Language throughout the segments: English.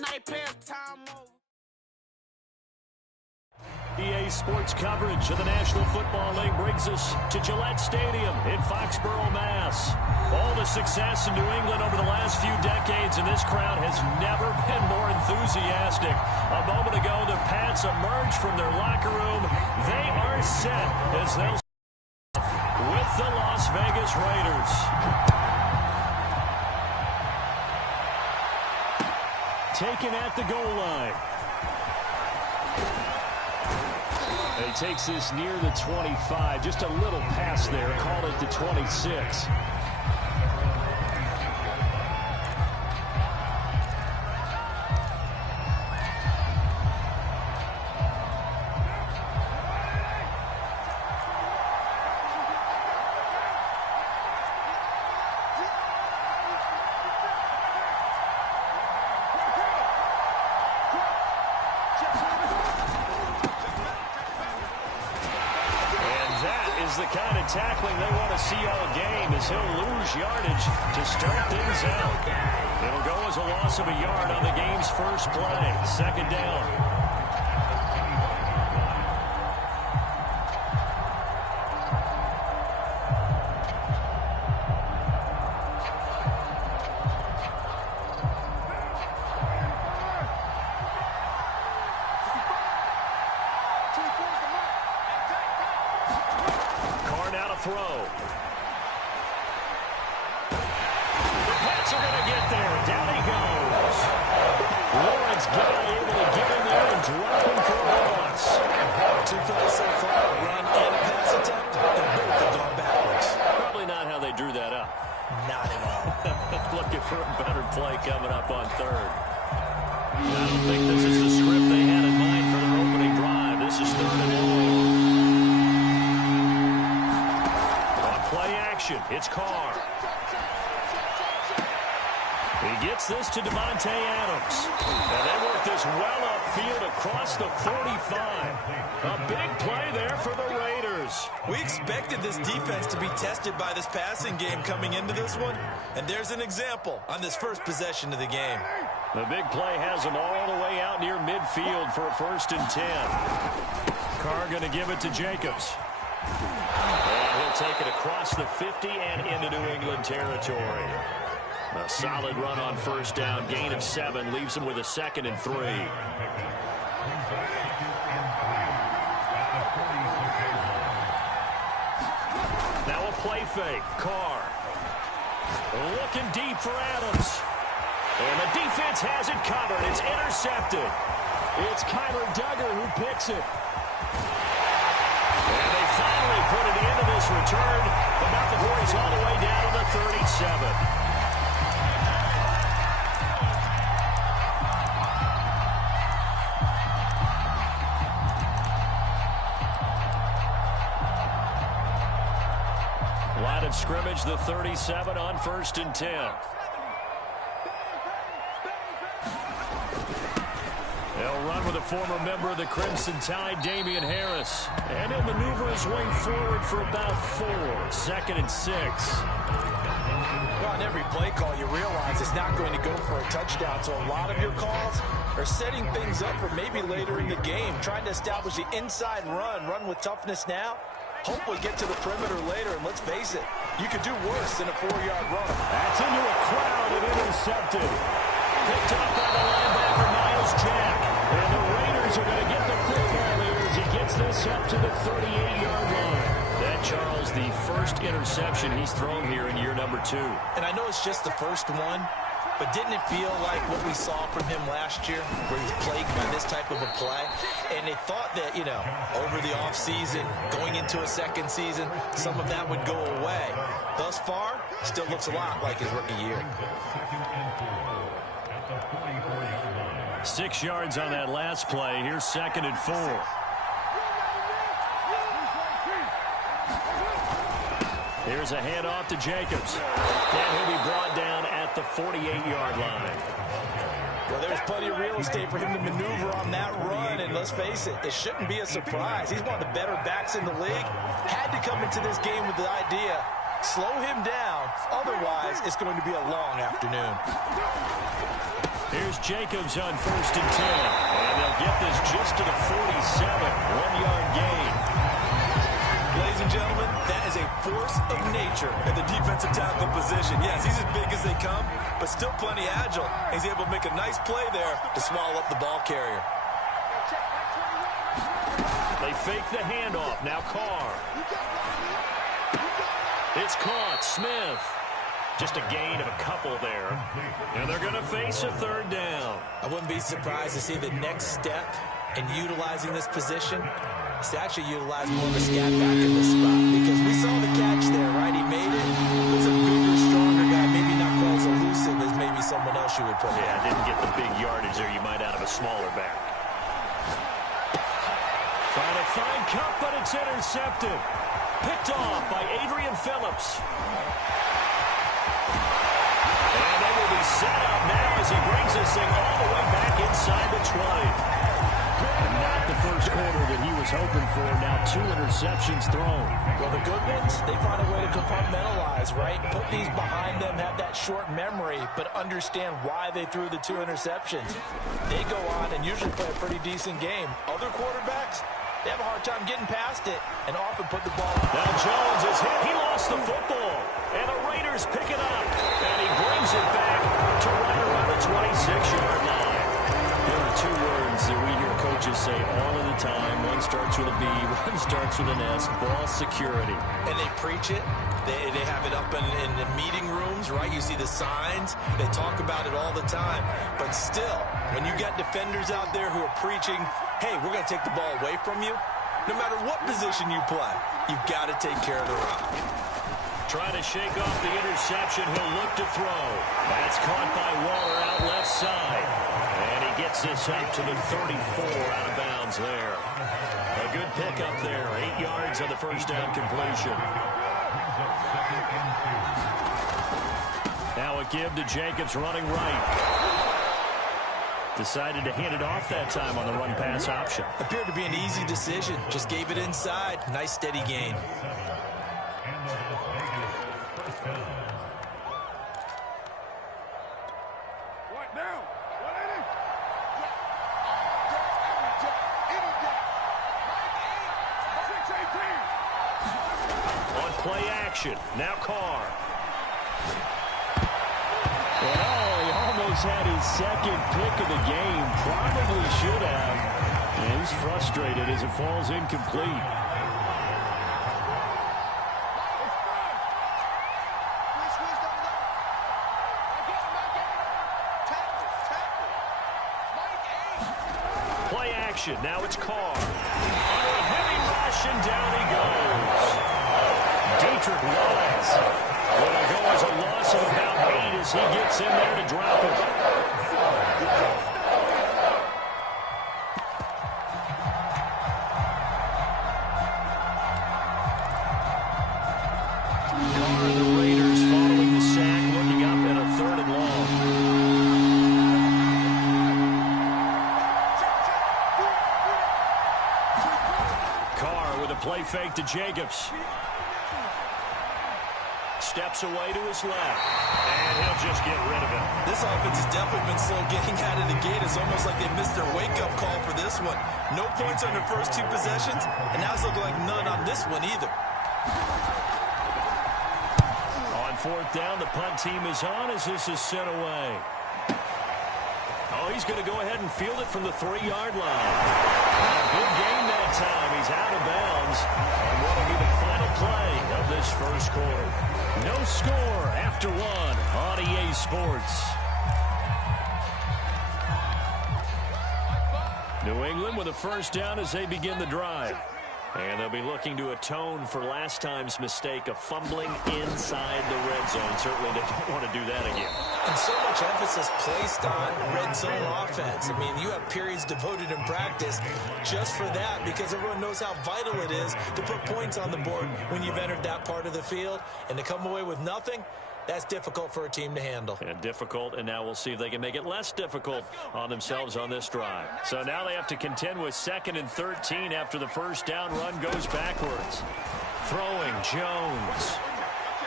night pass time over. EA Sports coverage of the National Football League brings us to Gillette Stadium in Foxborough, Mass. All the success in New England over the last few decades, and this crowd has never been more enthusiastic. A moment ago, the Pats emerged from their locker room. They are set as they'll with the Las Vegas Raiders. Taken at the goal line. He takes this near the 25. Just a little pass there. Called it the 26. The kind of tackling they want to see all game, as he'll lose yardage to start things out. It'll go as a loss of a yard on the game's first play. Second down. Throw. The Pats are going to get there. Down he goes. Lawrence able to get in there and drop him for a loss. 2 plays so far, a run and a pass attempt, and both have gone backwards. Probably not how they drew that up. Not at all. Looking for a better play coming up on third. I don't think this is the script they had in mind for their opening drive. This is third and long. Play action. It's Carr. He gets this to Devontae Adams. And they work this well upfield across the 45. A big play there for the Raiders. We expected this defense to be tested by this passing game coming into this one. And there's an example on this first possession of the game. The big play has them all the way out near midfield for a 1st and 10. Carr going to give it to Jacobs. And he'll take it across the 50 and into New England territory. A solid run on first down. Gain of 7 leaves him with a 2nd and 3. Now a play fake. Carr. Looking deep for Adams. And the defense has it covered. It's intercepted. It's Kyler Duggar who picks it. And they finally put it into this return, but not before he's all the way down to the 37. Line of scrimmage, the 37 on 1st and 10. They'll run with a former member of the Crimson Tide, Damian Harris. And he'll maneuver his way forward for about 4. 2nd and 6. Well, on every play call, you realize it's not going to go for a touchdown. So a lot of your calls are setting things up for maybe later in the game, trying to establish the inside run with toughness now. Hopefully get to the perimeter later, and let's face it, you could do worse than a 4-yard run. That's into a crowd and intercepted. Picked up by the linebacker, Miles Jack. And the Raiders are going to get the football here as he gets this up to the 38-yard line. That, Charles, the first interception he's thrown here in year number 2. And I know it's just the first one, but didn't it feel like what we saw from him last year, where he was plagued by this type of a play? And they thought that, you know, over the offseason, going into a second season, some of that would go away. Thus far, still looks a lot like his rookie year. 6 yards on that last play. Here's 2nd and 4. Here's a handoff to Jacobs. And he'll be brought down at the 48-yard line. Well, there's plenty of real estate for him to maneuver on that run, and let's face it, it shouldn't be a surprise. He's one of the better backs in the league. Had to come into this game with the idea, slow him down, otherwise it's going to be a long afternoon. Here's Jacobs on 1st and 10. And they'll get this just to the 47. 1-yard gain. Ladies and gentlemen, that is a force of nature at the defensive tackle position. Yes, he's as big as they come, but still plenty agile. He's able to make a nice play there to swallow up the ball carrier. They fake the handoff. Now Carr. It's caught. Smith. Just a gain of a couple there. And they're going to face a 3rd down. I wouldn't be surprised to see the next step in utilizing this position is to actually utilize more of a scat back in this spot. Because we saw the catch there, right? He made it. It was a bigger, stronger guy, maybe not quite as elusive as maybe someone else you would put in. Yeah, didn't get the big yardage there you might out of a smaller back. Trying to find Cup, but it's intercepted. Picked off by Adrian Phillips. And they will be set up now as he brings this thing all the way back inside the 20. Not the first quarter that he was hoping for. Now 2 interceptions thrown. Well, the good ones, they find a way to compartmentalize, right? Put these behind them, have that short memory, but understand why they threw the 2 interceptions. They go on and usually play a pretty decent game. Other quarterbacks, they have a hard time getting past it and often put the ball. Now Jones is hit. He lost the football. And the Raiders pick it up. And he brings it back to right around the 26-yard line. There are 2 words that we hear coaches say all of the time. One starts with a B, one starts with an S. Ball security. And they preach it. They have it up in the meeting rooms, right? You see the signs. They talk about it all the time. But still, when you got defenders out there who are preaching, hey, we're going to take the ball away from you, no matter what position you play, you've got to take care of the rock. Trying to shake off the interception. He'll look to throw. That's caught by Waller out left side. And he gets this up to the 34 out of bounds there. A good pickup there. 8 yards on the first down completion. Now a give to Jacobs running right. Decided to hand it off that time on the run-pass option. Appeared to be an easy decision. Just gave it inside. Nice steady gain. What now? What is it? On play action. Now Carr. Well, he almost had his second pick of the game. Probably should have. And he's frustrated as it falls incomplete. Play action. Now it's Carr. Under a heavy rush, and down he goes. Dietrich Wise will go as a loss of about 8 as he gets in there to drop it. Carr and the Raiders following the sack, looking up at a 3rd and long. Carr with a play fake to Jacobs. Steps away to his left, and he'll just get rid of it. This offense has definitely been slow getting out of the gate. It's almost like they missed their wake-up call for this one. No points on their first 2 possessions, and now it's looking like none on this one either. On 4th down, the punt team is on as this is sent away. Oh, he's going to go ahead and field it from the 3-yard line. Good game that time. He's out of bounds. And what will be the final play of this first quarter? No score after 1 on EA Sports. New England with a first down as they begin the drive. And they'll be looking to atone for last time's mistake of fumbling inside the red zone. Certainly they don't want to do that again. And so much emphasis placed on red zone offense. I mean, you have periods devoted in practice just for that because everyone knows how vital it is to put points on the board when you've entered that part of the field. And to come away with nothing, that's difficult for a team to handle. And difficult, and now we'll see if they can make it less difficult on themselves on this drive. So now they have to contend with 2nd and 13 after the first down run goes backwards. Throwing, Jones.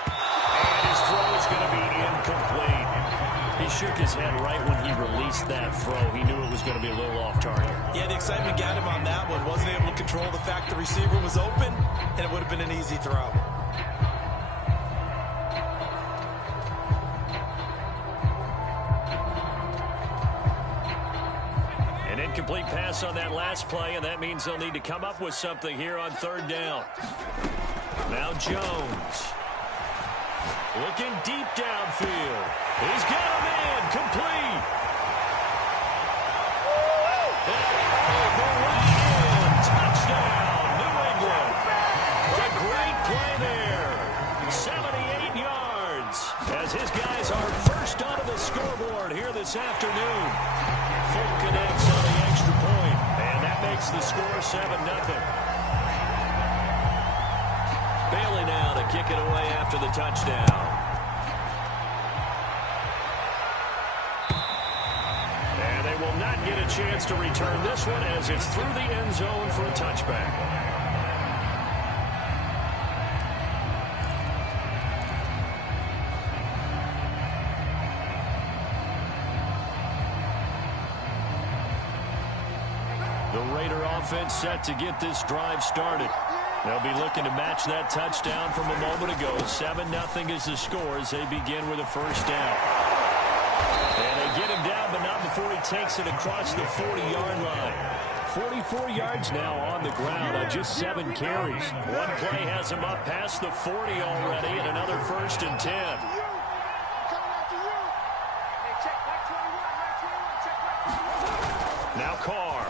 And his throw is going to be incomplete. He shook his head right when he released that throw. He knew it was going to be a little off target. Yeah, the excitement got him on that one. Wasn't able to control the fact the receiver was open, and it would have been an easy throw. An incomplete pass on that last play, and that means they'll need to come up with something here on third down. Now Jones. Looking deep downfield. He's got a man complete. Touchdown, New England. A great play there. 78 yards. As his guys are first onto the scoreboard here this afternoon. Full connects on the extra point, and that makes the score 7-0. Bailey now to kick it away after the touchdown. And they will not get a chance to return this one as it's through the end zone for a touchback. The Raider offense set to get this drive started. They'll be looking to match that touchdown from a moment ago. 7-0 is the score as they begin with a first down. And they get him down, but not before he takes it across the 40-yard line. 44 yards now on the ground on just 7 carries. One play has him up past the 40 already, and another 1st and 10. Now Carr.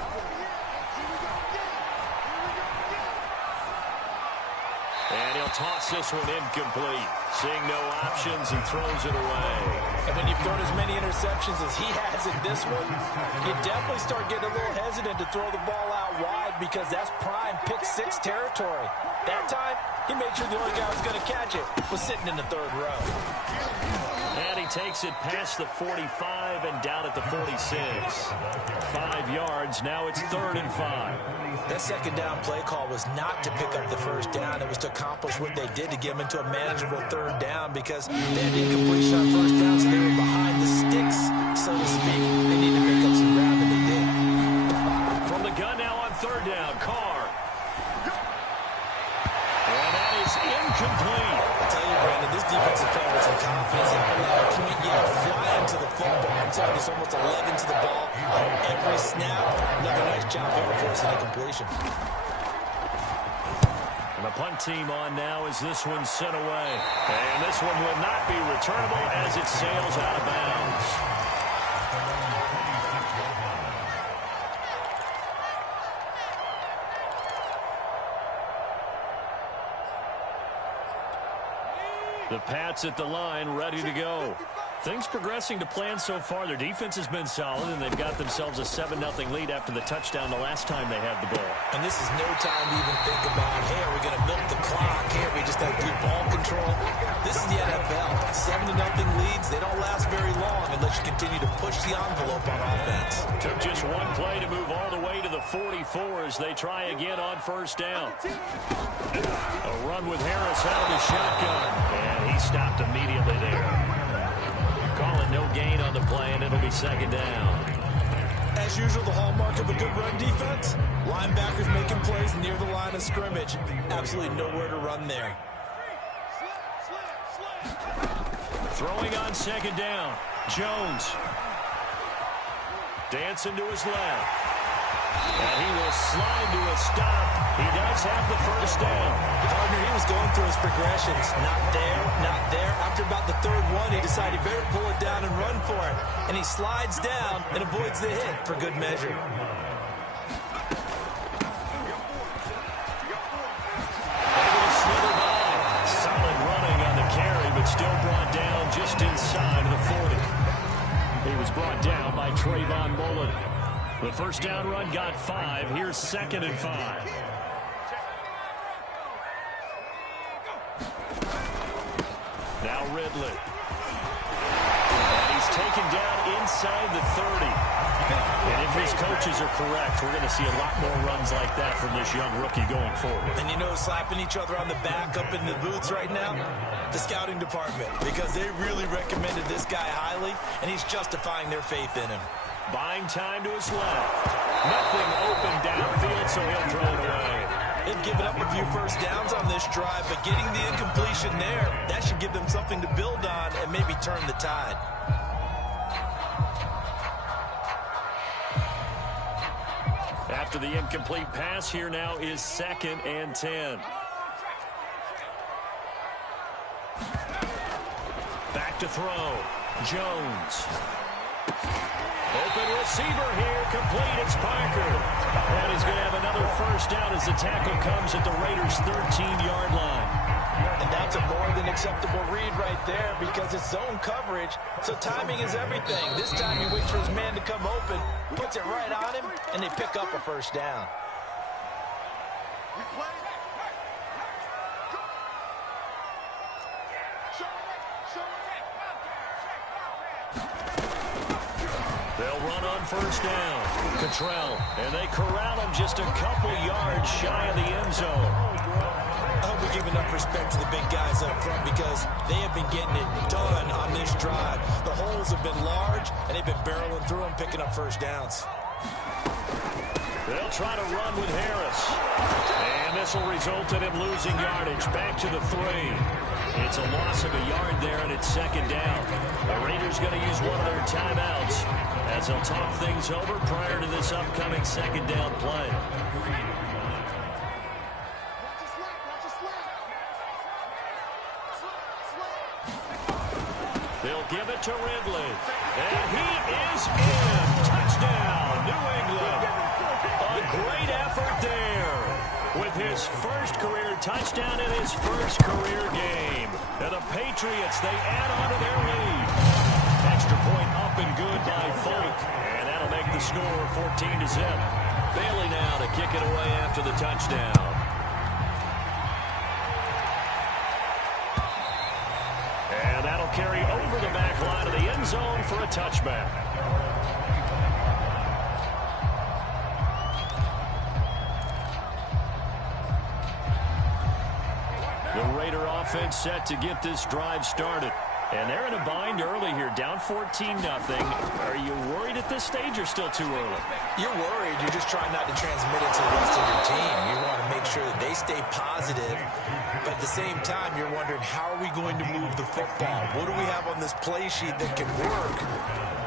And he'll toss this one incomplete. Seeing no options and throws it away. And when you've thrown as many interceptions as he has in this one, you definitely start getting a little hesitant to throw the ball out wide because that's prime pick-6 territory. That time, he made sure the only guy who was going to catch it was sitting in the third row. And he takes it past the 45 and down at the 46. 5 yards. Now it's 3rd and 5. That second down play call was not to pick up the first down. It was to accomplish what they did to get them into a manageable third down because they had incompletion on first down, so they were behind the sticks, so to speak. They need to make up some ground, and they did. From the gun now on third down, Carr. And that is incomplete. I tell you, Brandon, this defense is playing with some confidence. Flying to the football. I'm telling you, it's almost 11 to the ball on every snap. Another nice job there for an incompletion. And the punt team on now as this one's sent away. And this one will not be returnable as it sails out of bounds. The Pats at the line, ready to go. Things progressing to plan so far. Their defense has been solid, and they've got themselves a 7-0 lead after the touchdown the last time they had the ball. And this is no time to even think about, hey, are we going to milk the clock? Hey, are we just going to do ball control? This is the NFL. 7-0 leads, they don't last very long unless you continue to push the envelope on offense. Took just one play to move all the way to the 44 as they try again on first down. A run with Harris out of the shotgun, and he stopped immediately there. Call it no gain on the play, and it'll be second down. As usual, the hallmark of a good run defense, linebackers making plays near the line of scrimmage. Absolutely nowhere to run there. Throwing on second down, Jones. Dancing to his left. And he will slide to a stop. He does have the first down. Partner, he was going through his progressions. Not there, not there. After about the third one, he decided he better pull it down and run for it. And he slides down and avoids the hit for good measure. Solid running on the carry, but still brought down just inside the 40. He was brought down by Trayvon Mullen. The first down run got 5. Here's 2nd and 5. Now Ridley. And he's taken down inside the 30. And if he his coaches are correct, we're going to see a lot more runs like that from this young rookie going forward. And you know, slapping each other on the back up in the booths right now, the scouting department, because they really recommended this guy highly, and he's justifying their faith in him. Buying time to his left. Nothing open downfield, so he'll throw it away. They've given up a few first downs on this drive, but getting the incompletion there, that should give them something to build on and maybe turn the tide. After the incomplete pass, here now is 2nd and 10. Back to throw. Jones. Open receiver here, complete, it's Parker. And he's going to have another first down as the tackle comes at the Raiders' 13-yard line. And that's a more than acceptable read right there because it's zone coverage, so timing is everything. This time he waits for his man to come open, puts it right on him, and they pick up a first down. They'll run on first down. Cottrell, and they corral him just a couple yards shy of the end zone. I hope we give enough respect to the big guys up front because they have been getting it done on this drive. The holes have been large, and they've been barreling through them, picking up first downs. They'll try to run with Harris. And this will result in him losing yardage. Back to the 3. It's a loss of a yard there, and it's 2nd down. The Raiders going to use one of their timeouts as they'll talk things over prior to this upcoming 2nd down play. They'll give it to Ridley. And he is in. Touchdown, New England. A great effort there with his first career touchdown in his first career game. And the Patriots, they add on to their lead. Extra point up and good by Folk. And that'll make the score 14-zip. Bailey now to kick it away after the touchdown. And that'll carry over the back line of the end zone for a touchback. The Raider offense set to get this drive started. And they're in a bind early here, down 14-0. Are you worried at this stage or still too early? You're worried. You're just trying not to transmit it to the rest of your team. You want to make sure that they stay positive. But at the same time, you're wondering, how are we going to move the football? What do we have on this play sheet that can work?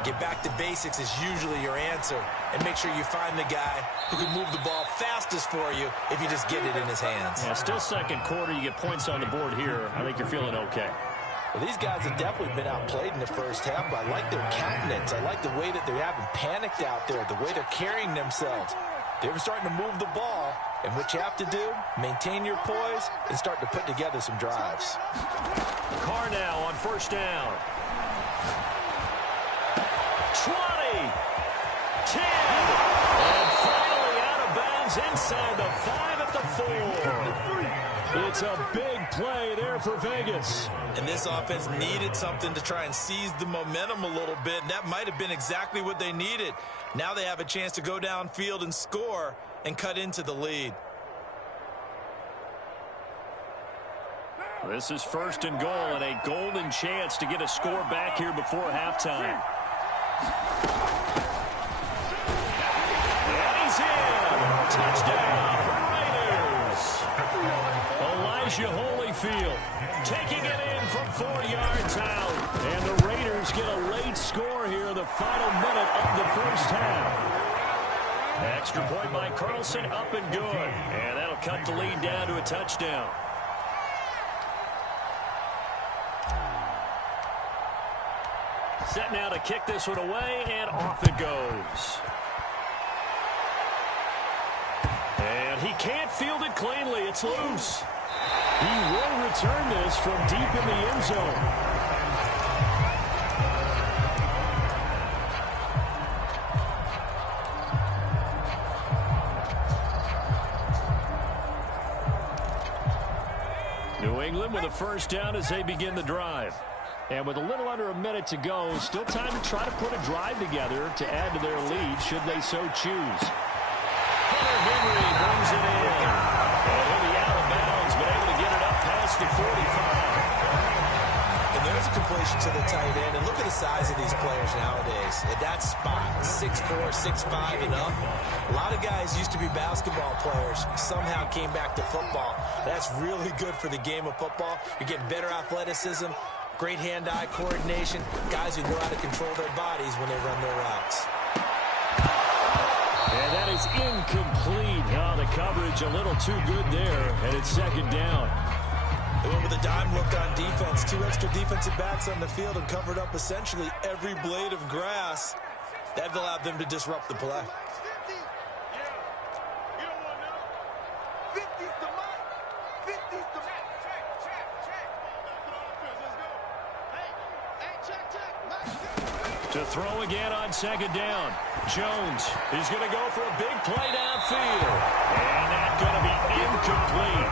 Get back to basics is usually your answer. And make sure you find the guy who can move the ball fastest for you if you just get it in his hands. Yeah, still second quarter. You get points on the board here. I think you're feeling okay. Well, these guys have definitely been outplayed in the first half, but I like their countenance. I like the way that they haven't panicked out there, the way they're carrying themselves. They're starting to move the ball, and what you have to do, maintain your poise and start to put together some drives. Carr now on first down. 20, 10, and finally out of bounds inside the 5 at the 4. It's a big play there for Vegas. And this offense needed something to try and seize the momentum a little bit, and that might have been exactly what they needed. Now they have a chance to go downfield and score and cut into the lead. This is 1st and goal and a golden chance to get a score back here before halftime. And he's in. Touchdown, Raiders. Elijah Holyfield taking it in from 4 yards out. And the Raiders get a late score here in the final minute of the first half. Extra point by Carlson, up and good. And that'll cut the lead down to a touchdown. Set now to kick this one away, and off it goes. And he can't field it cleanly. It's loose. He will return this from deep in the end zone. New England with a first down as they begin the drive. And with a little under a minute to go, still time to try to put a drive together to add to their lead should they so choose. Hunter Henry brings it in. And he'll be out of bounds, but able to get it up past the 45. And there's a completion to the tight end. And look at the size of these players nowadays. At that spot, 6'4", 6'5", and up. A lot of guys used to be basketball players, somehow came back to football. That's really good for the game of football. You're getting better athleticism, great hand-eye coordination, guys who know how to control their bodies when they run their routes. And that is incomplete. Oh, the coverage a little too good there, and it's second down. They went with a dime look on defense. 2 extra defensive backs on the field and covered up essentially every blade of grass. That allowed them to disrupt the play. To throw again on second down. Jones is going to go for a big play downfield. And that's going to be incomplete.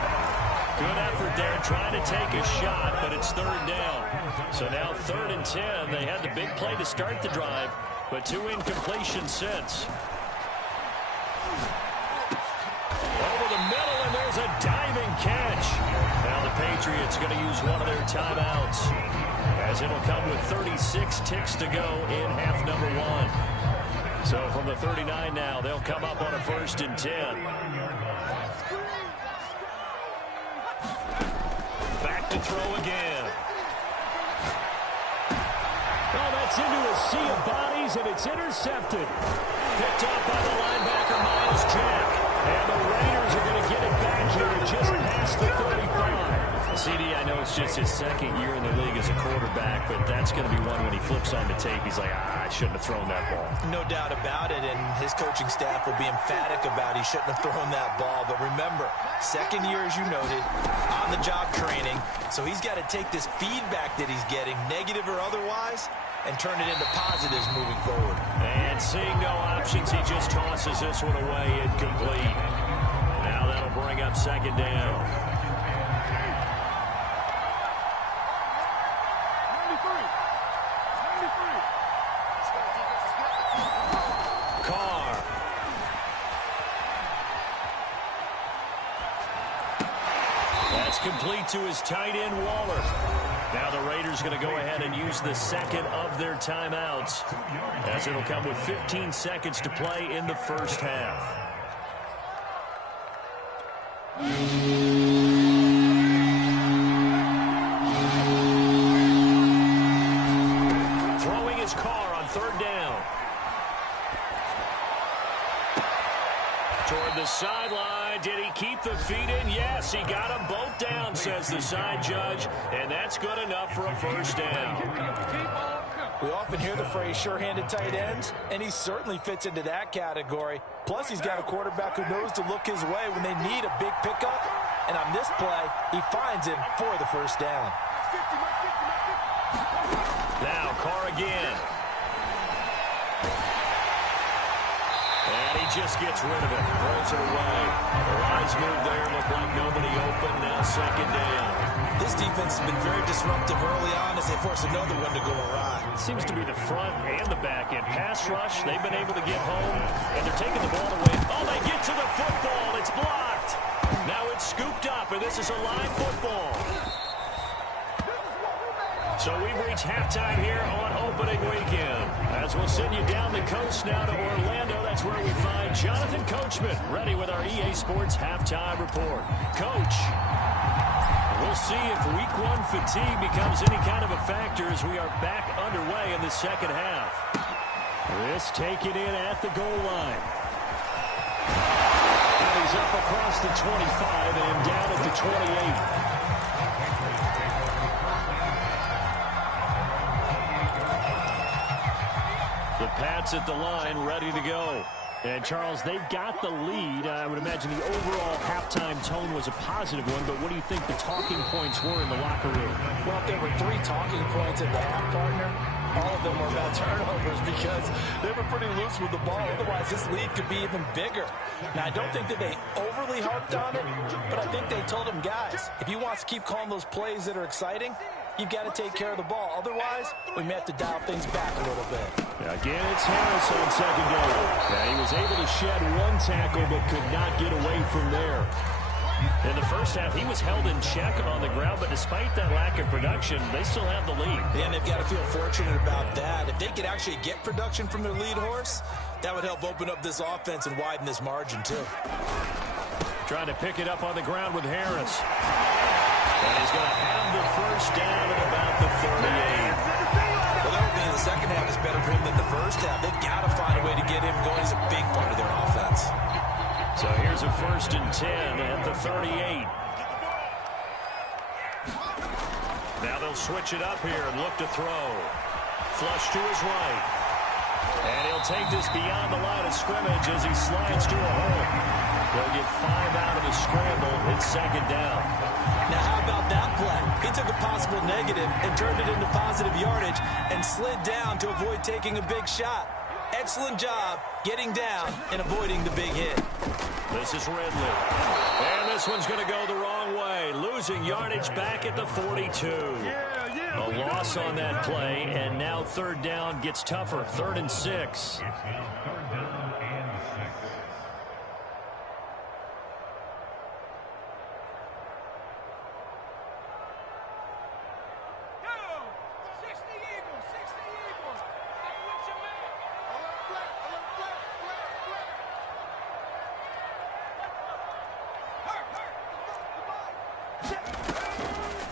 Good effort there trying to take a shot, but it's third down. So now 3rd and 10. They had the big play to start the drive, but 2 incompletions since. Over the middle, and there's a diving catch. Now the Patriots going to use one of their timeouts, as it'll come with 36 ticks to go in half number 1. So from the 39 now, they'll come up on a 1st and 10. Back to throw again. Oh, that's into a sea of bodies, and it's intercepted. Picked up by the linebacker, Miles Jack. And the Raiders are going to get it back here just past the 35. CD, I know it's just his 2nd year in the league as a quarterback, but that's going to be one when he flips on the tape. He's like, I shouldn't have thrown that ball. No doubt about it, and his coaching staff will be emphatic about he shouldn't have thrown that ball. But remember, 2nd year, as you noted, on-the-job training, so he's got to take this feedback that he's getting, negative or otherwise, and turn it into positives moving forward. And seeing no options, he just tosses this one away, incomplete. Now that'll bring up second down. Complete to his tight end, Waller. Now the Raiders going to go ahead and use the 2nd of their timeouts, as it'll come with 15 seconds to play in the 1st half. Throwing his car on 3rd down. Toward the sideline. Did he keep the feet in? Yes, he got them both down, says the side judge, and that's good enough for a 1st down. We often hear the phrase sure-handed tight ends, and he certainly fits into that category. Plus, he's got a quarterback who knows to look his way when they need a big pickup, and on this play, he finds him for the 1st down. Now, Carr again. And he just gets rid of it, throws it away. The lines move there, look like nobody open, now second down. This defense has been very disruptive early on as they force another one to go awry. It seems to be the front and the back end. Pass rush, they've been able to get home, and they're taking the ball away. Oh, they get to the football, it's blocked. Now it's scooped up, and this is a live football. So we've reached halftime here on opening weekend. As we'll send you down the coast now to Orlando, that's where we find Jonathan Coachman, ready with our EA Sports halftime report. Coach, we'll see if week 1 fatigue becomes any kind of a factor as we are back underway in the 2nd half. This taken in at the goal line. And he's up across the 25 and down at the 28. The Pats at the line, ready to go. And, Charles, they've got the lead. I would imagine the overall halftime tone was a positive one, but what do you think the talking points were in the locker room? Well, if there were 3 talking points at the half, partner, all of them were about turnovers because they were pretty loose with the ball. Otherwise, this lead could be even bigger. Now, I don't think that they overly harped on it, but I think they told them, guys, if you want to keep calling those plays that are exciting, you've got to take care of the ball. Otherwise, we may have to dial things back a little bit. Again, it's Harris on second down. Yeah, he was able to shed one tackle but could not get away from there. In the first half, he was held in check on the ground, but despite that lack of production, they still have the lead. And they've got to feel fortunate about that. If they could actually get production from their lead horse, that would help open up this offense and widen this margin, too. Trying to pick it up on the ground with Harris. And he's going to have the first down at about the 38. Well, that would mean the second half is better for him than the first half. They've got to find a way to get him going. He's a big part of their offense. So here's a 1st and 10 at the 38. Now they'll switch it up here and look to throw. Flush to his right. And he'll take this beyond the line of scrimmage as he slides to a hole. They'll get 5 out of the scramble. It's second down. Now, how about that play? He took a possible negative and turned it into positive yardage and slid down to avoid taking a big shot. Excellent job getting down and avoiding the big hit. This is Ridley. And this one's going to go the wrong way. Losing yardage back at the 42. A loss on that play, and now third down gets tougher. 3rd and 6.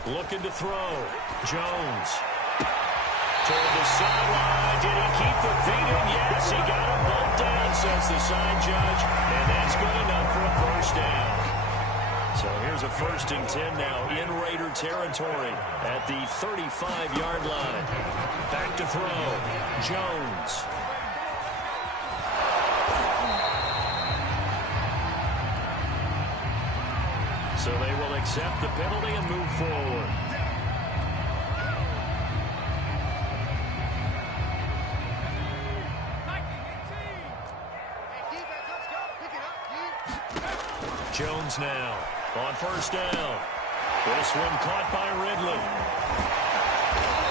Looking to throw. Jones. Toward the sideline. Did he keep the feet in? Yes, he got a bump down, says the side judge. And that's good enough for a first down. So here's a 1st and 10 now in Raider territory at the 35-yard line. Back to throw. Jones. So they will accept the penalty and move forward. Jones now on 1st down. This one caught by Ridley.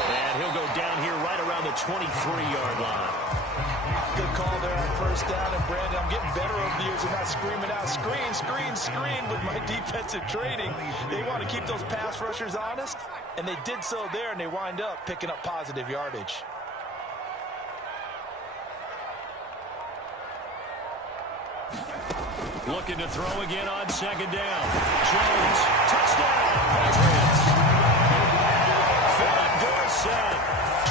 And he'll go down here right around the 23-yard line. Good call there on 1st down. And, Brandon, I'm getting better over the years of not screaming out, screen, screen, screen with my defensive training. They want to keep those pass rushers honest, and they did so there, and they wind up picking up positive yardage. Looking to throw again on 2nd down. Jones, touchdown, Patriots. Ford Dorsett,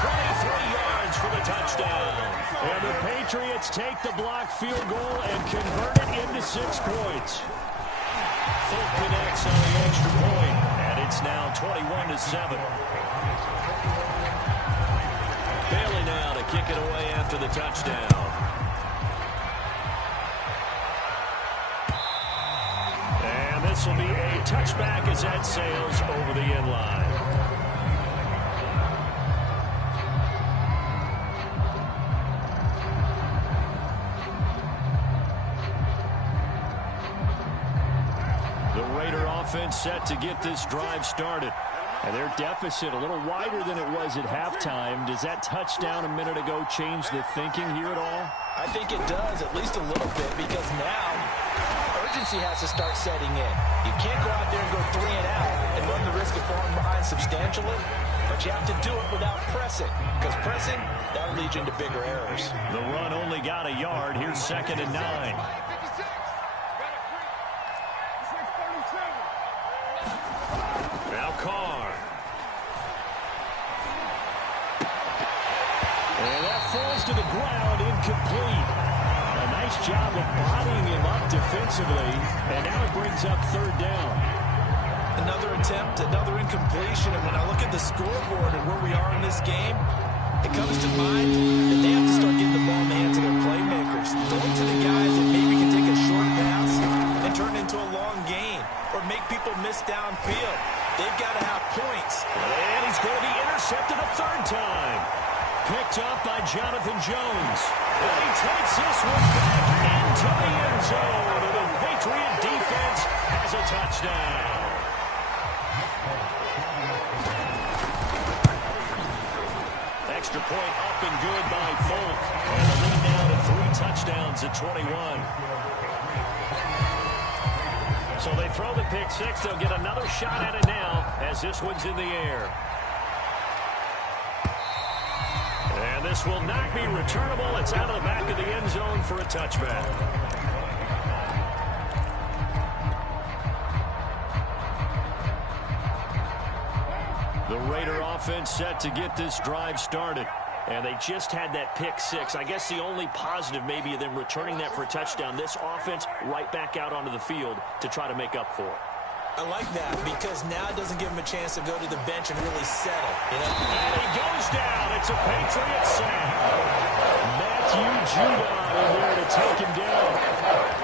23 yards for the touchdown. And the Patriots take the block field goal and convert it into 6 points. Fulk connects on the extra point, and it's now 21-7. Bailey now to kick it away after the touchdown. And this will be a touchback as that sails over the end line. Offense set to get this drive started. And their deficit a little wider than it was at halftime. Does that touchdown a minute ago change the thinking here at all? I think it does, at least a little bit, because now urgency has to start setting in. You can't go out there and go 3 and out and run the risk of falling behind substantially, but you have to do it without pressing, because pressing, that'll lead you into bigger errors. The run only got a yard. Here's 2nd and 9. Now Carr. And that falls to the ground, incomplete. A nice job of bodying him up defensively, and now it brings up 3rd down. Another attempt, another incompletion, and when I look at the scoreboard and where we are in this game, it comes to mind that they have to start getting the ball in the hands of their playmakers, throwing to the guys that maybe can take a short pass and turn into a long gain, or make people miss downfield. They've got to have points. And he's going to be intercepted a 3rd time. Picked up by Jonathan Jones. And he takes this one back into the end zone. And the Patriot defense has a touchdown. up and good by Folk. And the lead now to 3 touchdowns at 21. So they throw the pick six. They'll get another shot at it now as this one's in the air. And this will not be returnable. It's out of the back of the end zone for a touchback. The Raider offense set to get this drive started. And they just had that pick six. I guess the only positive maybe of them returning that for a touchdown. This offense right back out onto the field to try to make up for it. I like that because now it doesn't give him a chance to go to the bench and really settle. You know? And he goes down. It's a Patriot sack. Matthew Judon in there to take him down.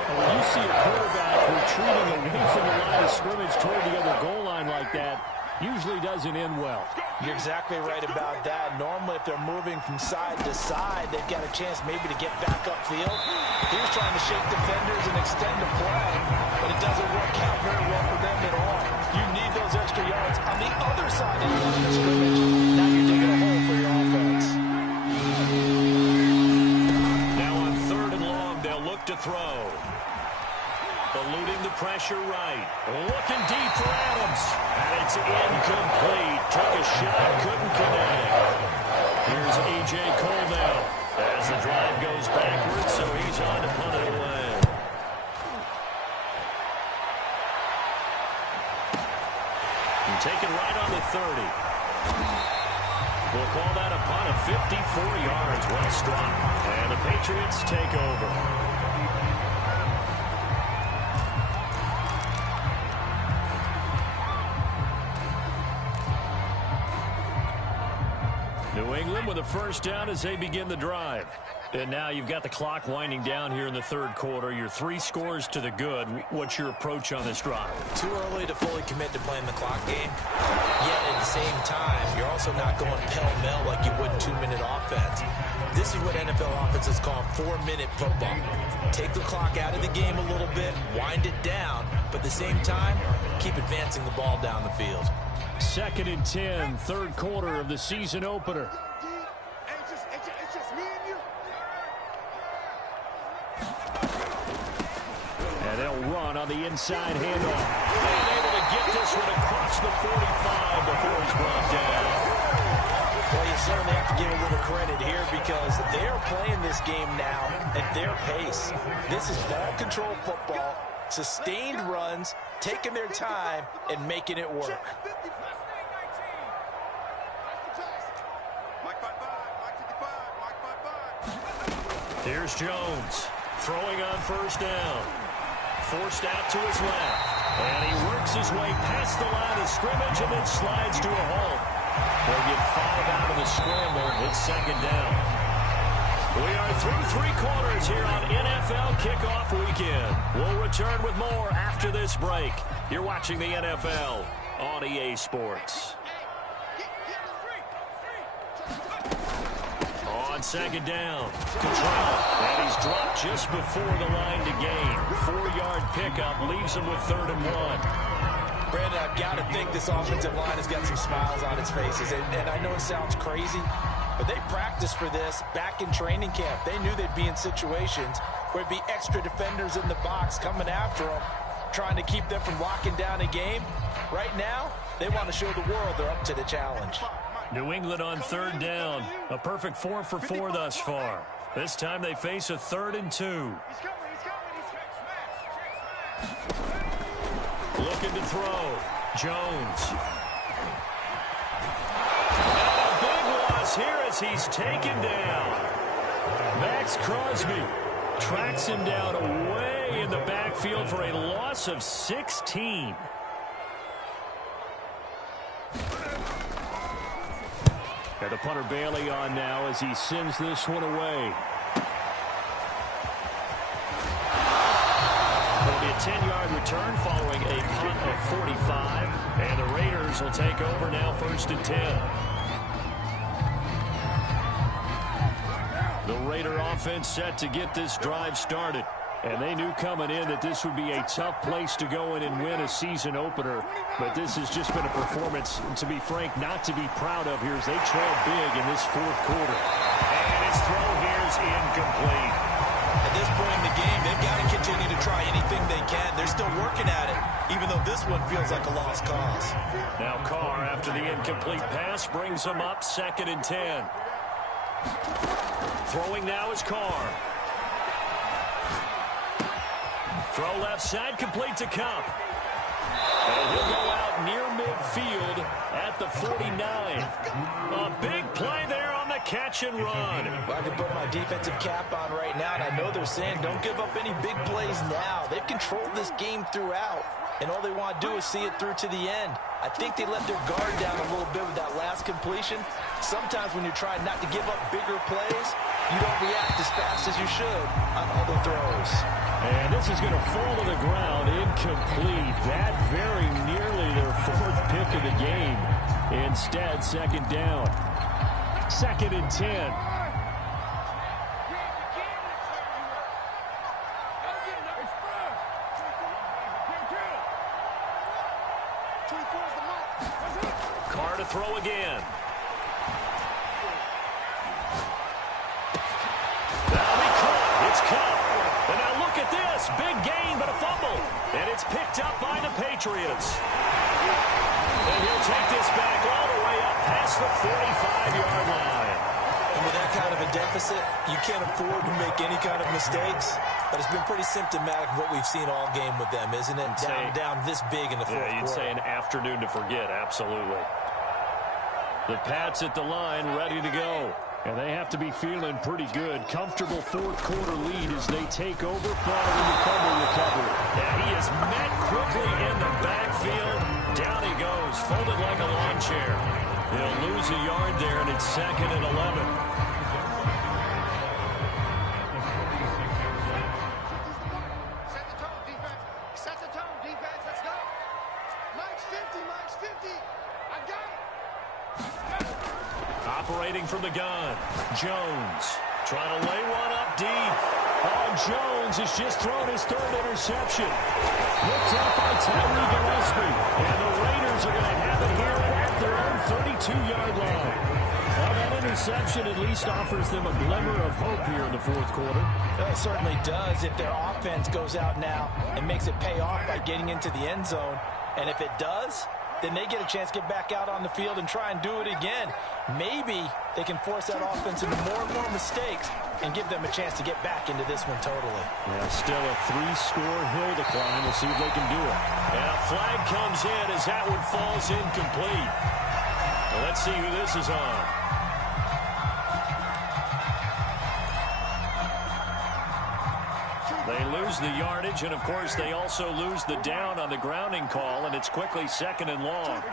And when you see a quarterback retreating away from the line of scrimmage toward the other goal line like that, usually doesn't end well. You're exactly right about that. Normally, if they're moving from side to side, they've got a chance maybe to get back upfield. He was trying to shake defenders and extend the play, but it doesn't work out very well for them at all. You need those extra yards on the other side of the line of scrimmage. Now you're digging a hole for your offense. Now on 3rd and long, they'll look to throw. Eluding the pressure right. Looking deep for Adams. And it's incomplete. Took a shot, couldn't connect. Here's A.J. Cole now as the drive goes backwards, so he's on to punt it away. And taken right on the 30. We'll call that a punt of 54 yards. Well struck. And the Patriots take over. New England with a first down as they begin the drive. And now you've got the clock winding down here in the 3rd quarter. Your 3 scores to the good. What's your approach on this drive? Too early to fully commit to playing the clock game. Yet at the same time, you're also not going pell-mell like you would 2-minute offense. This is what NFL offenses call 4-minute football. Take the clock out of the game a little bit, wind it down, but at the same time, keep advancing the ball down the field. 2nd and 10, 3rd quarter of the season opener. It's just me and you. And they'll run on the inside handoff. And able to get this one across the 45 before he's brought down. Well, you certainly have to give a little credit here because they are playing this game now at their pace. This is ball control football, sustained runs, taking their time, and making it work. Here's Jones throwing on 1st down. Forced out to his left. And he works his way past the line of scrimmage and then slides to a halt. They'll get 5 out of the scramble. It's 2nd down. We are through 3 quarters here on NFL Kickoff Weekend. We'll return with more after this break. You're watching the NFL on EA Sports. On 2nd down, control, and he's dropped just before the line to gain. 4-yard pickup leaves him with 3rd and 1. Brandon, I've got to think this offensive line has got some smiles on its faces, and I know it sounds crazy, but they practiced for this back in training camp. They knew they'd be in situations where there'd be extra defenders in the box coming after them, trying to keep them from locking down a game. Right now, they want to show the world they're up to the challenge. New England on 3rd down. A perfect 4 for 4 thus far. This time they face a 3rd and 2. Looking to throw. Jones. And a big loss here as he's taken down. Max Crosby tracks him down away in the backfield for a loss of 16. And the punter Bailey on now as he sends this one away. It'll be a 10-yard return following a punt of 45. And the Raiders will take over now 1st and 10. The Raider offense set to get this drive started. And they knew coming in that this would be a tough place to go in and win a season opener. But this has just been a performance, to be frank, not to be proud of here as they trail big in this 4th quarter. And his throw here is incomplete. At this point in the game, they've got to continue to try anything they can. They're still working at it, even though this one feels like a lost cause. Now Carr, after the incomplete pass, brings him up 2nd and 10. Throwing now is Carr. Throw left side, complete to Cup. And he'll go out near midfield at the 49. A big play there on the catch and run. Well, I can put my defensive cap on right now, and I know they're saying don't give up any big plays now. They've controlled this game throughout, and all they want to do is see it through to the end. I think they let their guard down a little bit with that last completion. Sometimes when you're trying not to give up bigger plays, you don't react as fast as you should on other throws. And this is going to fall to the ground, incomplete. That very nearly their 4th pick of the game. Instead, 2nd down. 2nd and 10. Carr to throw again. That'll be caught. It's caught. And now look at this. Big gain, but a fumble. And it's picked up by the Patriots. And he'll take this back all the way up past the 45-yard line. And with that kind of a deficit, you can't afford to make any kind of mistakes. But it's been pretty symptomatic of what we've seen all game with them, isn't it? Down this big in the fourth quarter. You'd say an afternoon to forget, absolutely. The Pats at the line, ready to go. And they have to be feeling pretty good. Comfortable 4th quarter lead as they take over following the fumble recovery. Yeah, he is met quickly in the backfield. Down he goes, folded like a lawn chair. They'll lose a yard there, and it's 2nd and 11. Operating from the gun, Jones trying to lay one up deep. Oh, Jones has just thrown his 3rd interception. Picked up by Tyree Gillespie. And the Raiders are going to have it here at their own 32-yard line. Well, that interception at least offers them a glimmer of hope here in the 4th quarter. Well, it certainly does if their offense goes out now and makes it pay off by getting into the end zone. And if it does, then they get a chance to get back out on the field and try and do it again. Maybe they can force that offense into more and more mistakes and give them a chance to get back into this one totally. Yeah, still a 3-score hill to climb. We'll see if they can do it. And a flag comes in as that one falls incomplete. Well, let's see who this is on. They lose the yardage, and of course they also lose the down on the grounding call, and it's quickly 2nd and long.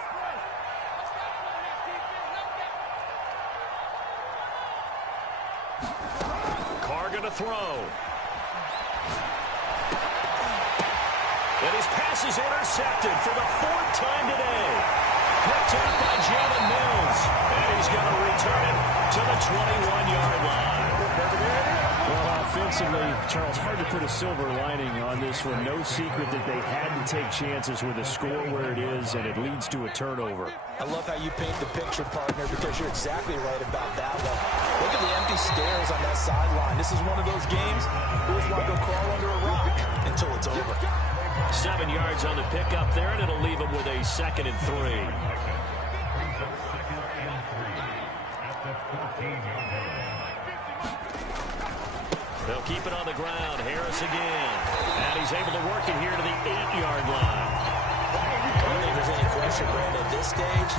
Carr going to throw. And his pass is intercepted for the 4th time today. Picked up by Jalen Mills, and he's going to return it to the 21-yard line. Well, offensively, Charles, hard to put a silver lining on this one. No secret that they had to take chances with a score where it is, and it leads to a turnover. I love how you paint the picture, partner, because you're exactly right about that one. Look at the empty stares on that sideline. This is one of those games who just want to go crawl under a rock until it's over. 7 yards on the pickup there, and it'll leave them with a 2nd and 3. They'll keep it on the ground. Harris again. And he's able to work it here to the 8-yard line. I don't think there's any question, Brandon, at this stage,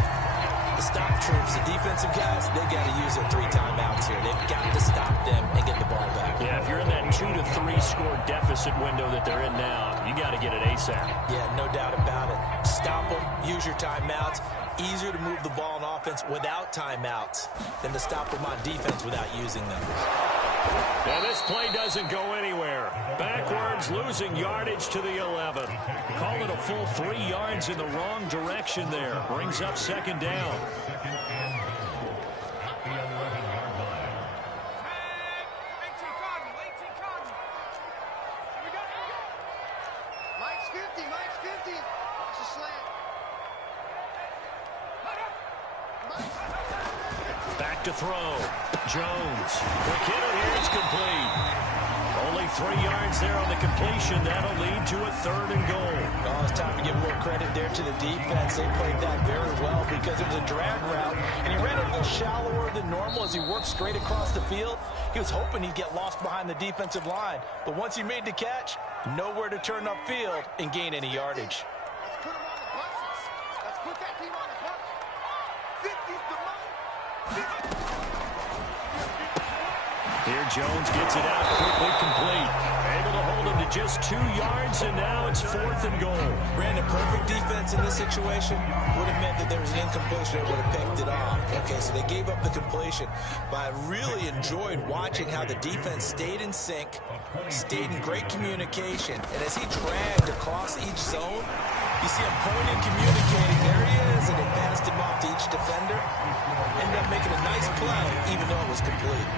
the stop troops, the defensive guys, they got to use their 3 timeouts here. They've got to stop them and get the ball back. Yeah, if you're in that 2 to 3 score deficit window that they're in now, you got to get it ASAP. Yeah, no doubt about it. Stop them, use your timeouts. Easier to move the ball on offense without timeouts than to stop them on defense without using them. Now this play doesn't go anywhere. Backwards, losing yardage to the 11. Call it a full 3 yards in the wrong direction there. Brings up 2nd down. to throw. Jones. Quick hitter here. It's complete. Only 3 yards there on the completion. That'll lead to a 3rd and goal. Oh, it's time to give more credit there to the defense. They played that very well because it was a drag route, and he ran it a little shallower than normal as he worked straight across the field. He was hoping he'd get lost behind the defensive line, but once he made the catch, nowhere to turn upfield and gain any yardage. Let's put him on the buses. Let's put that team on the bus. 50's the money. 50. Here Jones gets it out quickly, complete. Able to hold him to just 2 yards, and now it's 4th and goal. Ran a perfect defense in this situation. Would have meant that there was an incompletion that would have picked it off. Okay, so they gave up the completion. But I really enjoyed watching how the defense stayed in sync, stayed in great communication. And as he dragged across each zone, you see him pointing, communicating. There he is, and they passed him off to each defender. Ended up making a nice play, even though it was complete.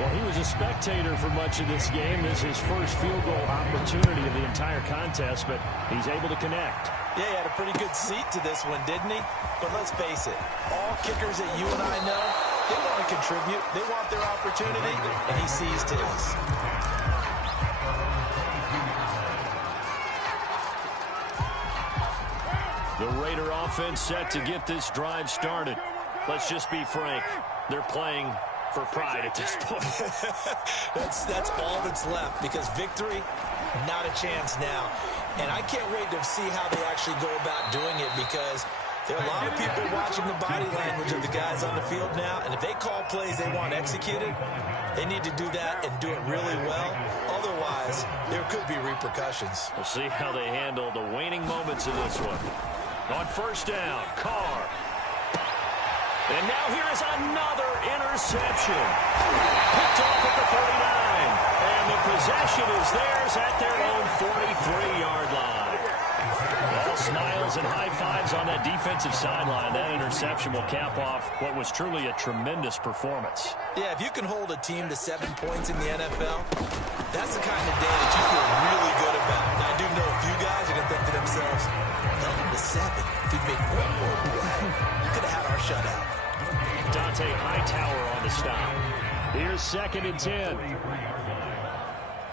Well, he was a spectator for much of this game. This is his first field goal opportunity of the entire contest, but he's able to connect. Yeah, he had a pretty good seat to this one, didn't he? But let's face it, all kickers that you and I know, they want to contribute. They want their opportunity, and he seized his. The Raider offense set to get this drive started. Let's just be frank. They're playing for pride at this point. That's all that's left, because victory, not a chance now. And I can't wait to see how they actually go about doing it, because there are a lot of people watching the body language of the guys on the field now, and if they call plays they want executed, they need to do that and do it really well. Otherwise, there could be repercussions. We'll see how they handle the waning moments of this one. On 1st down, Carr. And now here is another interception. Picked off at the 39. And the possession is theirs at their own 43-yard line. All smiles and high fives on that defensive sideline. That interception will cap off what was truly a tremendous performance. Yeah, if you can hold a team to 7 points in the NFL, that's the kind of day that you feel really good about. And I do know a few guys are going to think to themselves, held them to 7. If we make one more play, we could have had our shutout. Dante Hightower on the stop. Here's 2nd and 10.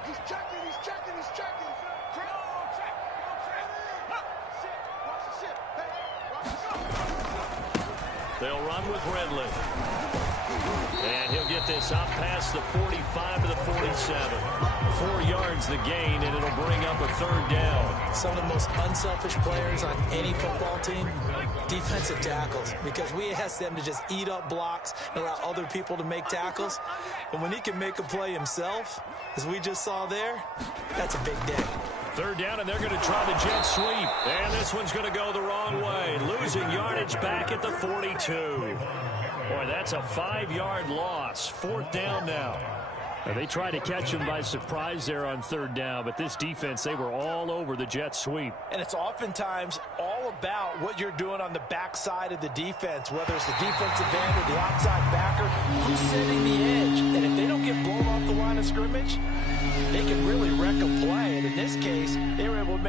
He's checking, he's checking, he's checking. They'll run with Redley. And he'll get this up past the 45 to the 47. 4 yards the gain, and it'll bring up a 3rd down. Some of the most unselfish players on any football team, defensive tackles, because we ask them to just eat up blocks and allow other people to make tackles. And when he can make a play himself, as we just saw there, that's a big day. 3rd down, and they're going to try the jet sweep. And this one's going to go the wrong way. Losing yardage back at the 42. Boy, that's a 5-yard loss. 4th down now. They tried to catch him by surprise there on 3rd down, but this defense, they were all over the jet sweep. And it's oftentimes all about what you're doing on the backside of the defense, whether it's the defensive end or the outside backer, who's setting the edge. And if they don't get blown off the line of scrimmage, they can really wreck a play. And in this case, they were able to make